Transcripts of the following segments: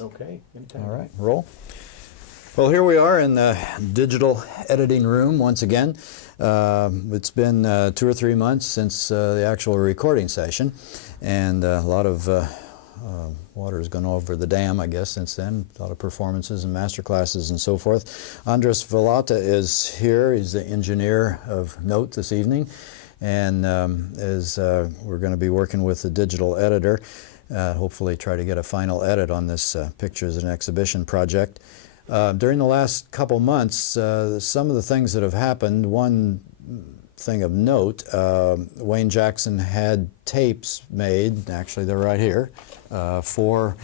Okay. Anytime. All right, roll. Well, here we are in the digital editing room once again. It's been 2 or 3 months since the actual recording session, and a lot of water has gone over the dam, I guess, since then. A lot of performances and master classes and so forth. Andres Velata is here. He's the engineer of note this evening, and we're going to be working with the digital editor. Hopefully try to get a final edit on this pictures and exhibition project. During the last couple months, some of the things that have happened, one thing of note, Wayne Jackson had tapes made, actually they're right here, 4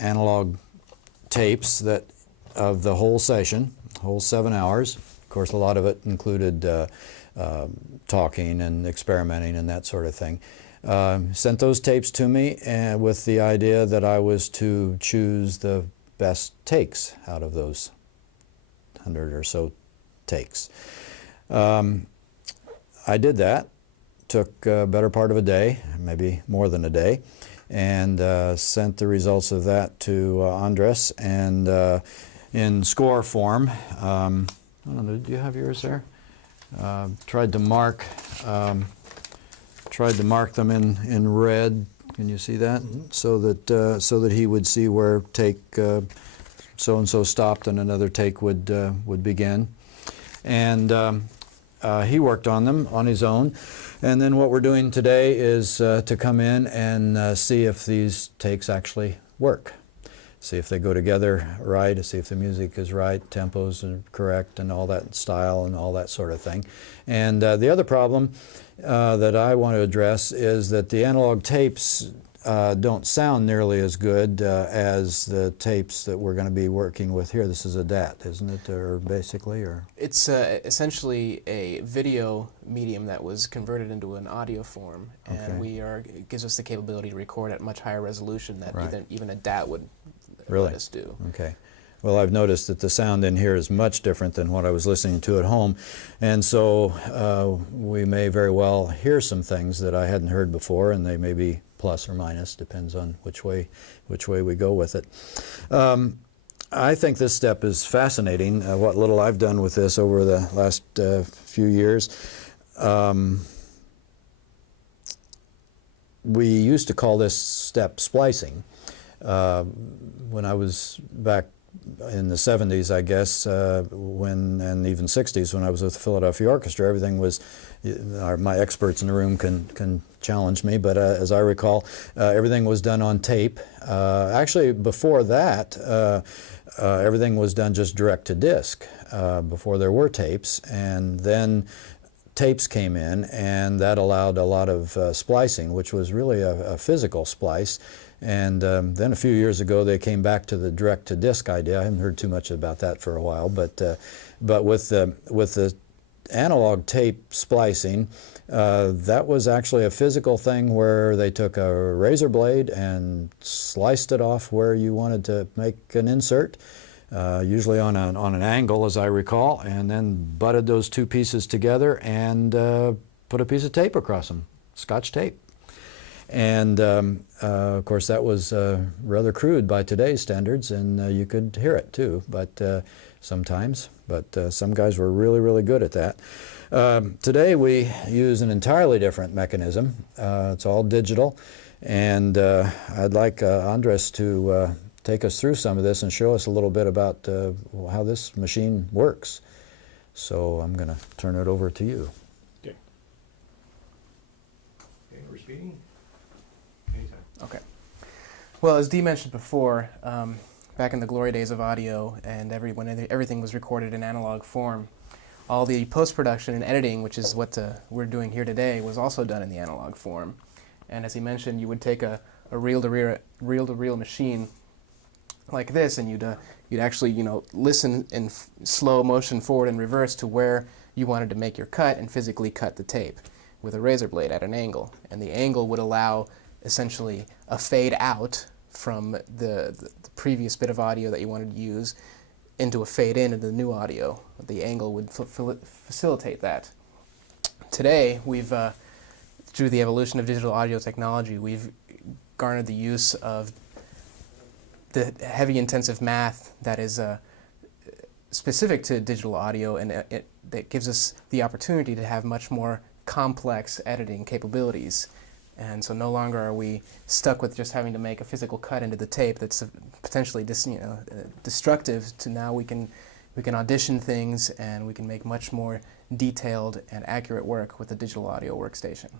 analog tapes that of the whole session, whole 7 hours. Of course, a lot of it included talking and experimenting and that sort of thing. Sent those tapes to me with the idea that I was to choose the best takes out of those 100 or so takes. I did that. Took a better part of a day, maybe more than a day, and sent the results of that to Andres, and in score form. I don't know, do you have yours there? Tried to mark them in red. Can you see that? Mm-hmm. So that he would see where take so and so stopped and another take would begin, and he worked on them on his own. And then what we're doing today is to come in and see if these takes actually work. See if they go together right, see if the music is right, tempos are correct, and all that style and all that sort of thing. And the other problem that I want to address is that the analog tapes don't sound nearly as good as the tapes that we're going to be working with here. This is a DAT, isn't it, or basically? Or it's essentially a video medium that was converted into an audio form, and it gives us the capability to record at much higher resolution that even a DAT would let us do. Okay. Well, I've noticed that the sound in here is much different than what I was listening to at home, and so we may very well hear some things that I hadn't heard before, and they may be plus or minus, depends on which way we go with it. I think this step is fascinating, what little I've done with this over the last few years. We used to call this step splicing. When I was back in the 70s, I guess, and even 60s, when I was with the Philadelphia Orchestra, everything was, my experts in the room can challenge me, but as I recall, everything was done on tape. Actually, before that, everything was done just direct to disc, before there were tapes, and then tapes came in, and that allowed a lot of splicing, which was really a physical splice. And then a few years ago, they came back to the direct-to-disc idea. I haven't heard too much about that for a while, but with the analog tape splicing, that was actually a physical thing where they took a razor blade and sliced it off where you wanted to make an insert, usually on an angle, as I recall, and then butted those two pieces together and put a piece of tape across them, Scotch tape. And of course, that was rather crude by today's standards, and you could hear it too, but sometimes. But some guys were really, really good at that. Today we use an entirely different mechanism. It's all digital, and I'd like Andres to take us through some of this and show us a little bit about how this machine works. So I'm going to turn it over to you. Okay. Okay, we're speeding. Okay. Well, as Dee mentioned before, back in the glory days of audio and when everything was recorded in analog form, all the post-production and editing, which is what we're doing here today, was also done in the analog form. And as he mentioned, you would take a reel-to-reel machine like this, and you'd actually listen in slow motion forward and reverse to where you wanted to make your cut and physically cut the tape with a razor blade at an angle. And the angle would allow essentially a fade out from the previous bit of audio that you wanted to use into a fade in into the new audio. The angle would facilitate that. Today, we've, through the evolution of digital audio technology, we've garnered the use of the heavy intensive math that is specific to digital audio, and that gives us the opportunity to have much more complex editing capabilities. And so no longer are we stuck with just having to make a physical cut into the tape that's potentially destructive. To now we can audition things, and we can make much more detailed and accurate work with the digital audio workstation.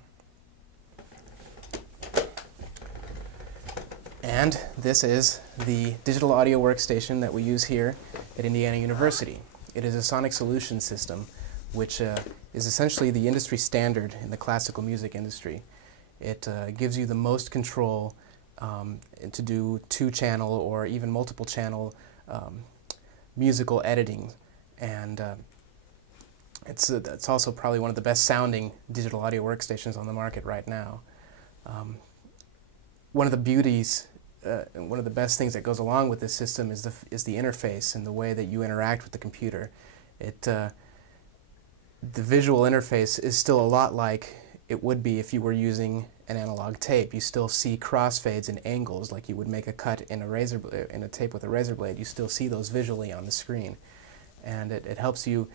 And this is the digital audio workstation that we use here at Indiana University. It is a sonic solution system, which is essentially the industry standard in the classical music industry. It gives you the most control to do 2-channel or even multiple channel musical editing, and it's also probably one of the best sounding digital audio workstations on the market right now. One of the beauties, one of the best things that goes along with this system is the interface and the way that you interact with the computer. The visual interface is still a lot like it would be if you were using an analog tape. You still see crossfades and angles like you would make a cut in a tape with a razor blade. You still see those visually on the screen, and it helps you.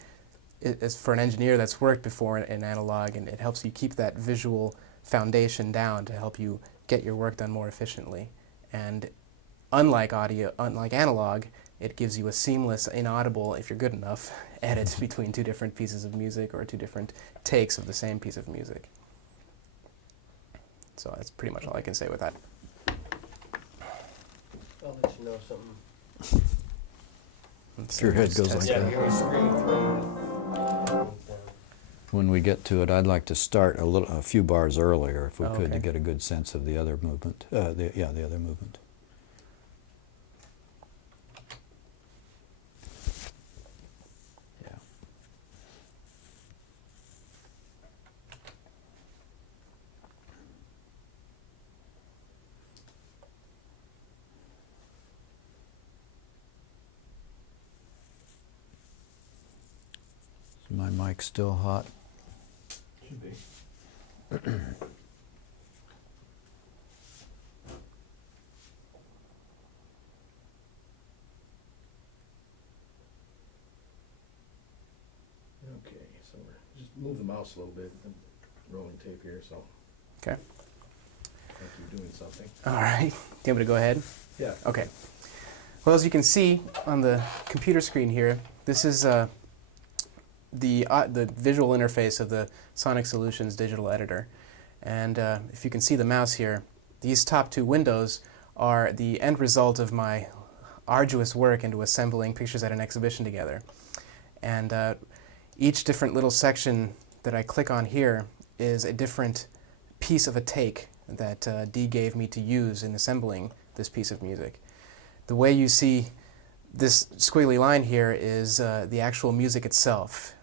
As for an engineer that's worked before in analog, and it helps you keep that visual foundation down to help you get your work done more efficiently. And unlike analog, it gives you a seamless, inaudible, if you're good enough, edit between 2 different pieces of music or 2 different takes of the same piece of music. So that's pretty much all I can say with that. I'll let you know something. If your head goes like Yeah, that. we always screen through. When we get to it, I'd like to start a few bars earlier, if we could, Okay. to get a good sense of the other movement. The other movement. Yeah. Is my mic still hot? Should be. Okay, so we're just move the mouse a little bit. I'm rolling tape here, so Okay. I think you're doing something. All right. Do you want me to go ahead? Yeah. Okay. Well, as you can see on the computer screen here, this is the visual interface of the Sonic Solutions digital editor. And if you can see the mouse here, these top 2 windows are the end result of my arduous work into assembling pictures at an exhibition together. And each different little section that I click on here is a different piece of a take that Dee gave me to use in assembling this piece of music. The way you see this squiggly line here is the actual music itself.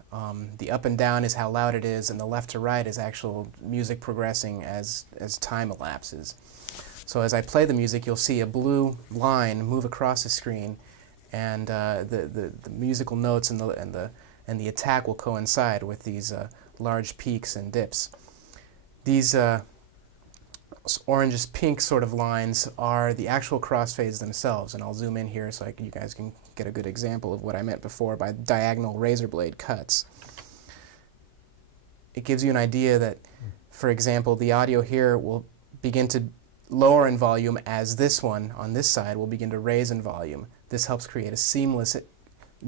The up and down is how loud it is, and the left to right is actual music progressing as time elapses. So as I play the music, you'll see a blue line move across the screen, and the musical notes and the attack will coincide with these large peaks and dips. These orangish pink sort of lines are the actual crossfades themselves, and I'll zoom in here so you guys can get a good example of what I meant before by diagonal razor blade cuts. It gives you an idea that, for example, the audio here will begin to lower in volume as this one on this side will begin to raise in volume. This helps create a seamless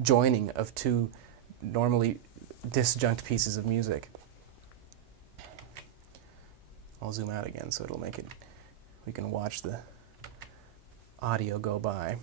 joining of 2 normally disjunct pieces of music. I'll zoom out again so it'll make it, we can watch the audio go by.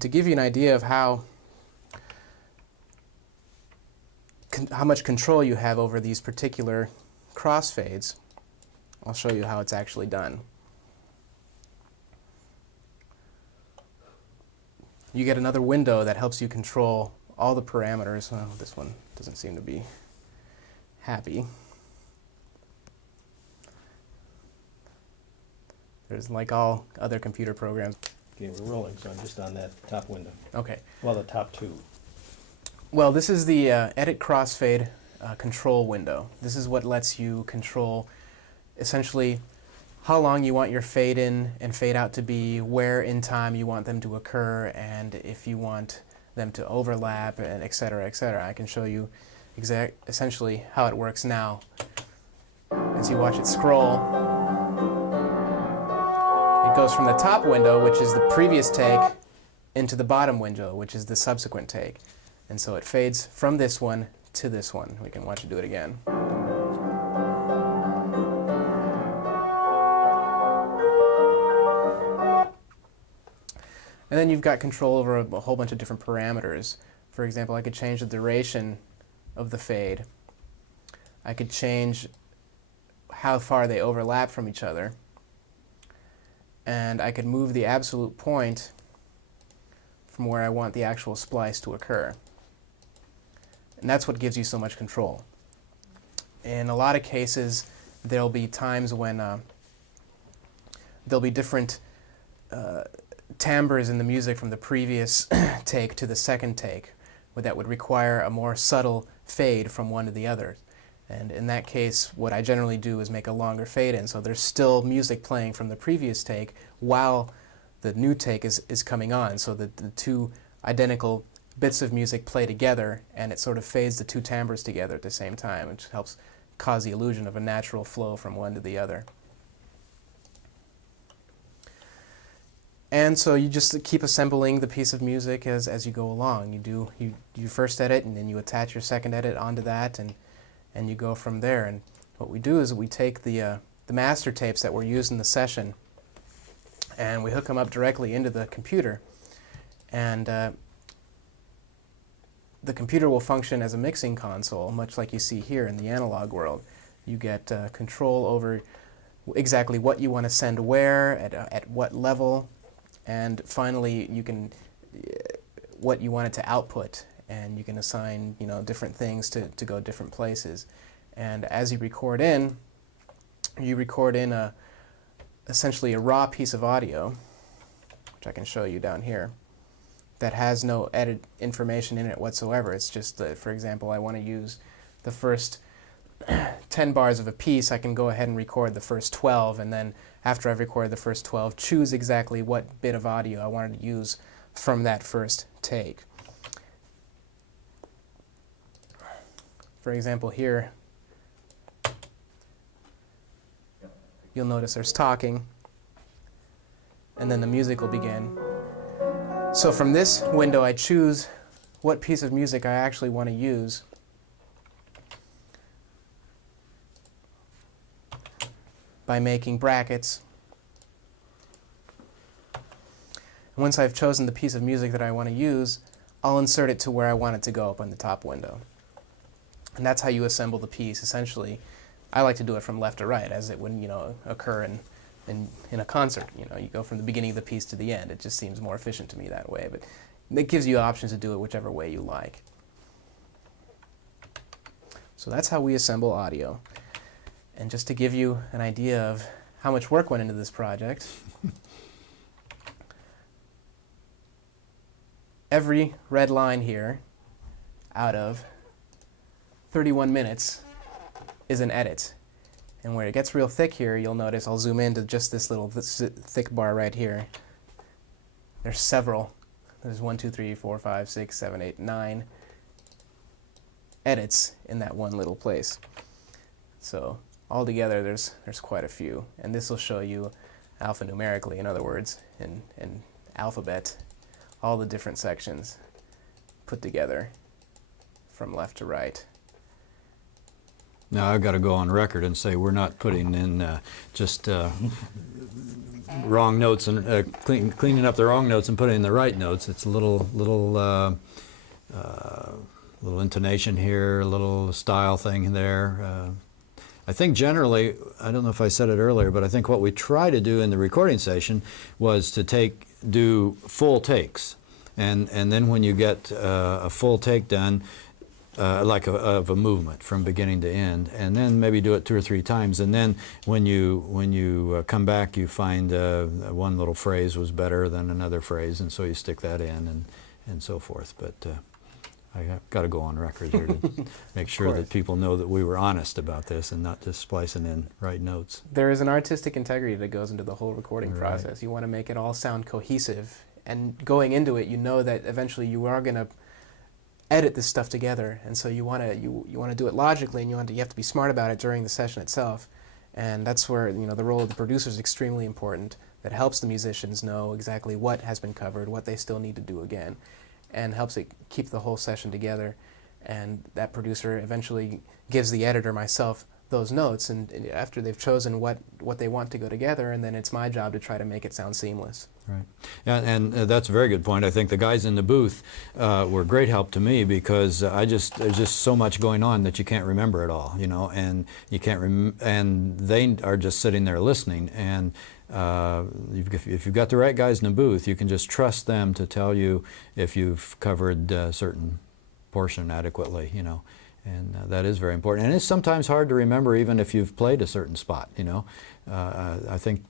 And to give you an idea of how much control you have over these particular crossfades, I'll show you how it's actually done. You get another window that helps you control all the parameters. Well, this one doesn't seem to be happy. There's, like all other computer programs. Okay, we're rolling, so I'm just on that top window. Okay. Well, the top two. Well, this is the Edit Crossfade control window. This is what lets you control essentially how long you want your fade in and fade out to be, where in time you want them to occur, and if you want them to overlap, and et cetera, et cetera. I can show you essentially how it works now. As you watch it scroll, it goes from the top window, which is the previous take, into the bottom window, which is the subsequent take. And so it fades from this one to this one. We can watch it do it again. And then you've got control over a whole bunch of different parameters. For example, I could change the duration of the fade. I could change how far they overlap from each other. And I could move the absolute point from where I want the actual splice to occur. And that's what gives you so much control. In a lot of cases, there'll be times when there'll be different timbres in the music from the previous take to the second take, where that would require a more subtle fade from one to the other. And in that case, what I generally do is make a longer fade in, so there's still music playing from the previous take while the new take is coming on, so that the two identical bits of music play together, and it sort of fades the two timbres together at the same time, which helps cause the illusion of a natural flow from one to the other. And so you just keep assembling the piece of music as you go along. You first edit, and then you attach your second edit onto that, and you go from there. And what we do is we take the master tapes that were used in the session, and we hook them up directly into the computer. And the computer will function as a mixing console, much like you see here in the analog world. You get control over exactly what you want to send where, at what level, and finally you can what you want it to output, and you can assign different things to go different places. And as you record in essentially a raw piece of audio, which I can show you down here, that has no edit information in it whatsoever. It's just that, for example, I want to use the first 10 bars of a piece. I can go ahead and record the first 12, and then after I've recorded the first 12, choose exactly what bit of audio I wanted to use from that first take. For example, here, you'll notice there's talking, and then the music will begin. So from this window, I choose what piece of music I actually want to use. By making brackets. And once I've chosen the piece of music that I want to use, I'll insert it to where I want it to go up on the top window. And that's how you assemble the piece, essentially. I like to do it from left to right, as it would occur in a concert. You go from the beginning of the piece to the end. It just seems more efficient to me that way. But it gives you options to do it whichever way you like. So that's how we assemble audio. And just to give you an idea of how much work went into this project, every red line here out of 31 minutes is an edit. And where it gets real thick here, you'll notice, I'll zoom into just this little thick bar right here. There's several. There's 1, 2, 3, 4, 5, 6, 7, 8, 9 edits in that one little place. So altogether, there's quite a few. And this will show you alphanumerically, in other words, in alphabet, all the different sections put together from left to right. Now I've got to go on record and say we're not putting in just wrong notes and cleaning up the wrong notes and putting in the right notes. It's a little intonation here, a little style thing there. I think generally, I don't know if I said it earlier, but I think what we try to do in the recording session was to do full takes, and then when you get a full take done, of a movement from beginning to end, and then maybe do it 2 or 3 times, and then when you come back, you find one little phrase was better than another phrase, and so you stick that in, and so forth. But I got to go on record here to make sure that people know that we were honest about this and not just splicing in right notes. There is an artistic integrity that goes into the whole recording Right. process. You want to make it all sound cohesive, and going into it, you know that eventually you are going to edit this stuff together, and so you want to do it logically, and you have to be smart about it during the session itself, and that's where the role of the producer is extremely important. That helps the musicians know exactly what has been covered, what they still need to do again, and helps it keep the whole session together. And that producer eventually gives the editor, myself, those notes, and after they've chosen what they want to go together, and then it's my job to try to make it sound seamless. Right, and that's a very good point. I think the guys in the booth were great help to me, because there's just so much going on that you can't remember it all, and you can't and they are just sitting there listening, and if you've got the right guys in the booth, you can just trust them to tell you if you've covered a certain portion adequately, and that is very important. And it's sometimes hard to remember even if you've played a certain spot, I think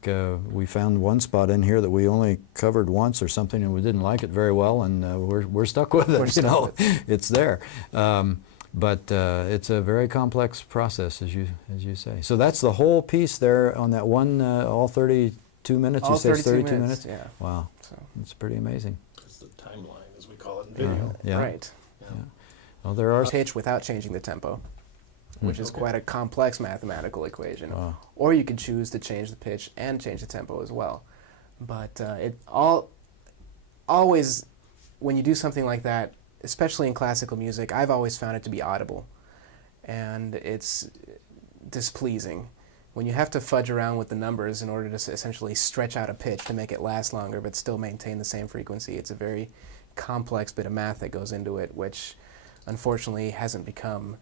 we found one spot in here that we only covered once or something, and we didn't like it very well, and we're stuck with it, It's there. But it's a very complex process, as you say. So that's the whole piece there on that one, all 32 minutes? All you say 32 minutes? yeah. Wow, So. it's pretty amazing. It's the timeline, as we call it in video. Yeah. Right. Yeah. Well, there are... Pitch without changing the tempo, which is quite a complex mathematical equation. Wow. Or you could choose to change the pitch and change the tempo as well. But always, when you do something like that, especially in classical music, I've always found it to be audible, and it's displeasing when you have to fudge around with the numbers in order to essentially stretch out a pitch to make it last longer but still maintain the same frequency. It's a very complex bit of math that goes into it, which unfortunately hasn't become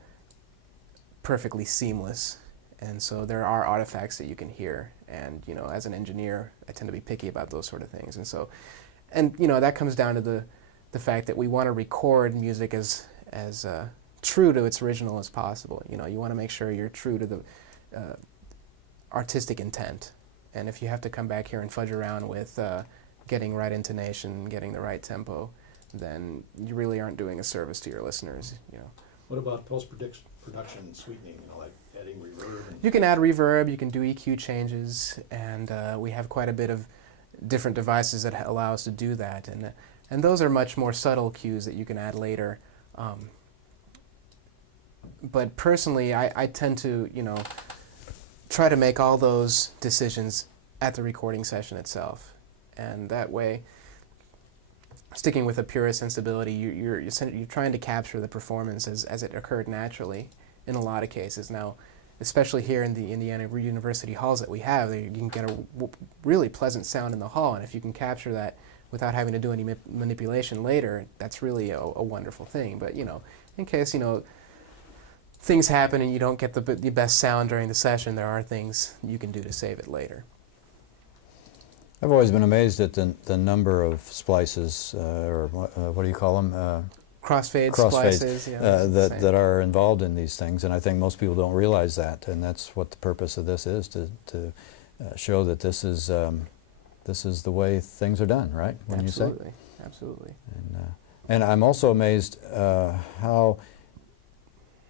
perfectly seamless, and so there are artifacts that you can hear, and as an engineer, I tend to be picky about those sort of things, and that comes down to the fact that we want to record music as true to its original as possible. You want to make sure you're true to the artistic intent, and if you have to come back here and fudge around with getting right intonation, getting the right tempo, then you really aren't doing a service to your listeners. What about post-production sweetening, like adding reverb? You can add reverb, you can do EQ changes, and we have quite a bit of different devices that allow us to do that, and those are much more subtle cues that you can add later. But personally, I tend to, try to make all those decisions at the recording session itself, and that way, sticking with a purist sensibility, you're trying to capture the performance as it occurred naturally in a lot of cases. Now, especially here in the Indiana University halls that we have, you can get a really pleasant sound in the hall, and if you can capture that without having to do any manipulation later, that's really a wonderful thing. But in case things happen and you don't get the best sound during the session, there are things you can do to save it later. I've always been amazed at the number of splices, or what do you call them? Crossfades, splices, that are involved in these things, and I think most people don't realize that, and that's what the purpose of this is, to show that this is the way things are done, right? When Absolutely, you say? absolutely. And I'm also amazed how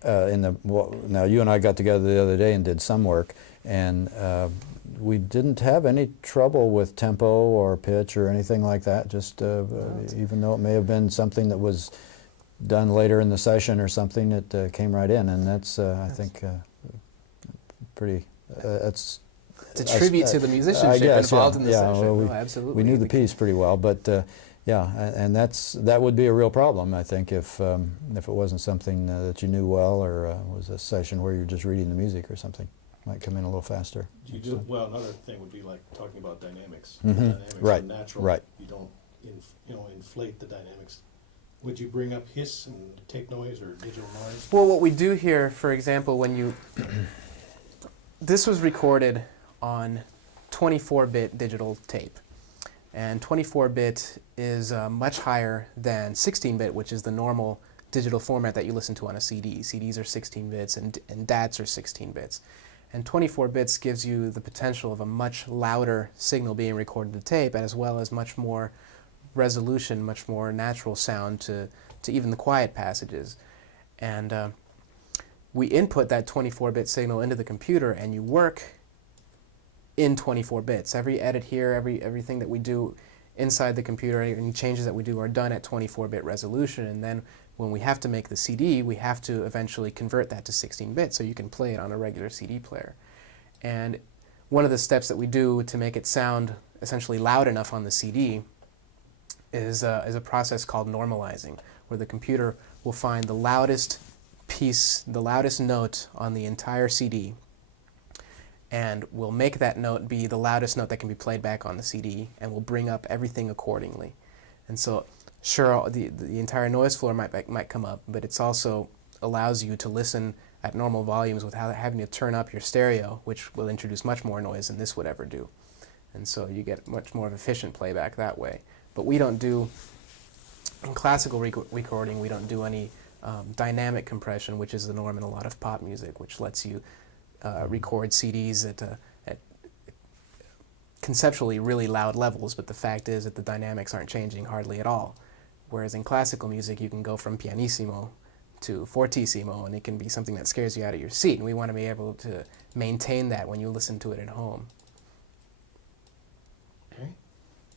now you and I got together the other day and did some work, and we didn't have any trouble with tempo or pitch or anything like that, just even though it may have been something that was done later in the session or something, it came right in, and that's, I think, pretty, it's a tribute to the musicianship involved in the session. Well, absolutely. we knew the piece pretty well, but Yeah, and that would be a real problem, I think, if it wasn't something that you knew well, or was a session where you're just reading the music or something. Might come in a little faster. You do, well, another thing would be like talking about dynamics. Mhm. Dynamics Right, are natural. right. You don't inflate the dynamics. Would you bring up hiss and tape noise or digital noise? Well, what we do here, for example, when you this was recorded on 24-bit digital tape, and 24-bit is much higher than 16-bit, which is the normal digital format that you listen to on a CD. CDs are 16 bits and DATs are 16 bits. And 24 bits gives you the potential of a much louder signal being recorded to tape, as well as much more resolution, much more natural sound to even the quiet passages. And we input that 24-bit signal into the computer, and you work in 24 bits. Every edit here, everything that we do inside the computer, any changes that we do are done at 24-bit resolution. And then when we have to make the CD, we have to eventually convert that to 16-bit so you can play it on a regular CD player. And one of the steps that we do to make it sound essentially loud enough on the CD is a process called normalizing, where the computer will find the loudest piece, the loudest note on the entire CD, and we'll make that note be the loudest note that can be played back on the CD, and we'll bring up everything accordingly. And so, sure, the entire noise floor might come up, but it's also allows you to listen at normal volumes without having to turn up your stereo, which will introduce much more noise than this would ever do. And so you get much more of efficient playback that way. But we don't do, in classical recording, we don't do any dynamic compression, which is the norm in a lot of pop music, which lets you record CDs at conceptually really loud levels, but the fact is that the dynamics aren't changing hardly at all. Whereas in classical music, you can go from pianissimo to fortissimo, and it can be something that scares you out of your seat, and we want to be able to maintain that when you listen to it at home. Okay.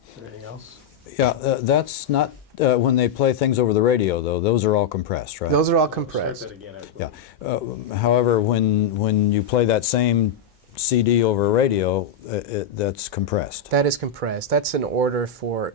Is there anything else? Yeah, that's not when they play things over the radio, though. Those are all compressed, right? Those are all compressed. Start that again. Yeah. However, when you play that same CD over a radio, that's compressed. That is compressed. That's in order for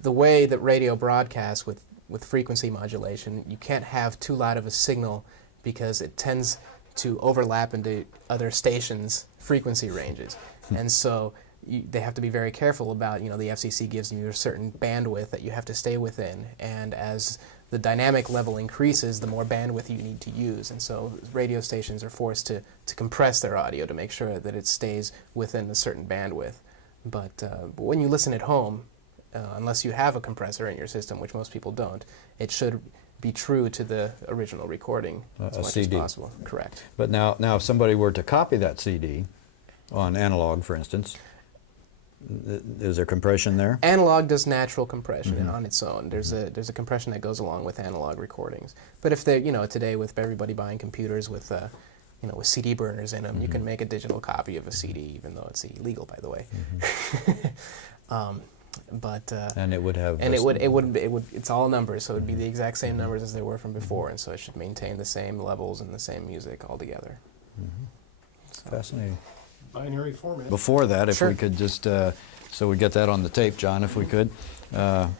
the way that radio broadcasts with frequency modulation. You can't have too loud of a signal because it tends to overlap into other stations' frequency ranges. And so they have to be very careful about, the FCC gives you a certain bandwidth that you have to stay within. And as the dynamic level increases, the more bandwidth you need to use. And so radio stations are forced to compress their audio to make sure that it stays within a certain bandwidth. But when you listen at home, unless you have a compressor in your system, which most people don't, it should be true to the original recording as much CD. as possible. Correct. But now if somebody were to copy that CD on analog, for instance, is there compression there? Analog does natural compression on its own. There's a compression that goes along with analog recordings. But if they, today with everybody buying computers with with CD burners in them, you can make a digital copy of a CD, even though it's illegal, by the way. And it would have. And it would it's all numbers, so it would be the exact same numbers as they were from before, and so it should maintain the same levels and the same music altogether. So. Fascinating. Binary format. Before that, if Sure. we could just, so we get that on the tape, John, if we could. And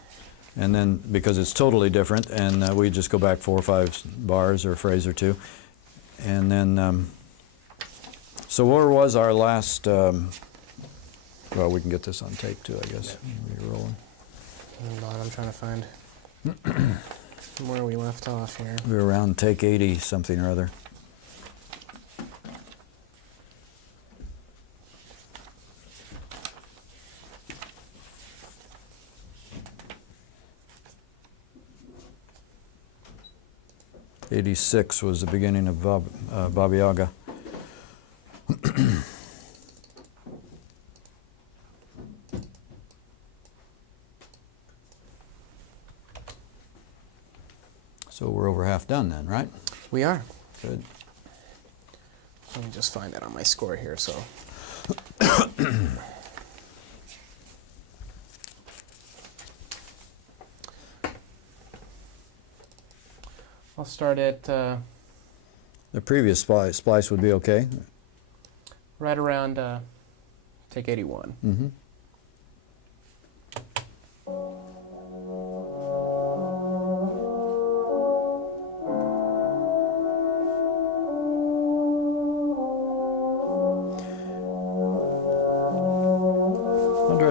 then, because it's totally different, and we just go back 4 or 5 bars or a phrase or two. And then, so where was our last, well, we can get this on tape too, I guess. We're rolling. Hold on, I'm trying to find where we left off here. We were around take 80 something or other. '86 was the beginning of Baba Yaga. So we're over half done then, right? We are. Good. Let me just find that on my score here. So. I'll start at The previous splice would be okay. right around take 81. Mm-hmm.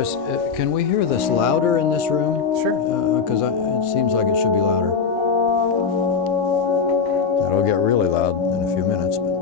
Travis, can we hear this louder in this room? Sure. Because it seems like it should be louder. It'll get really loud in a few minutes. But.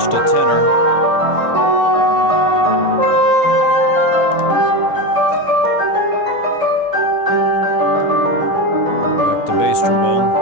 To tenor. Back to bass trombone.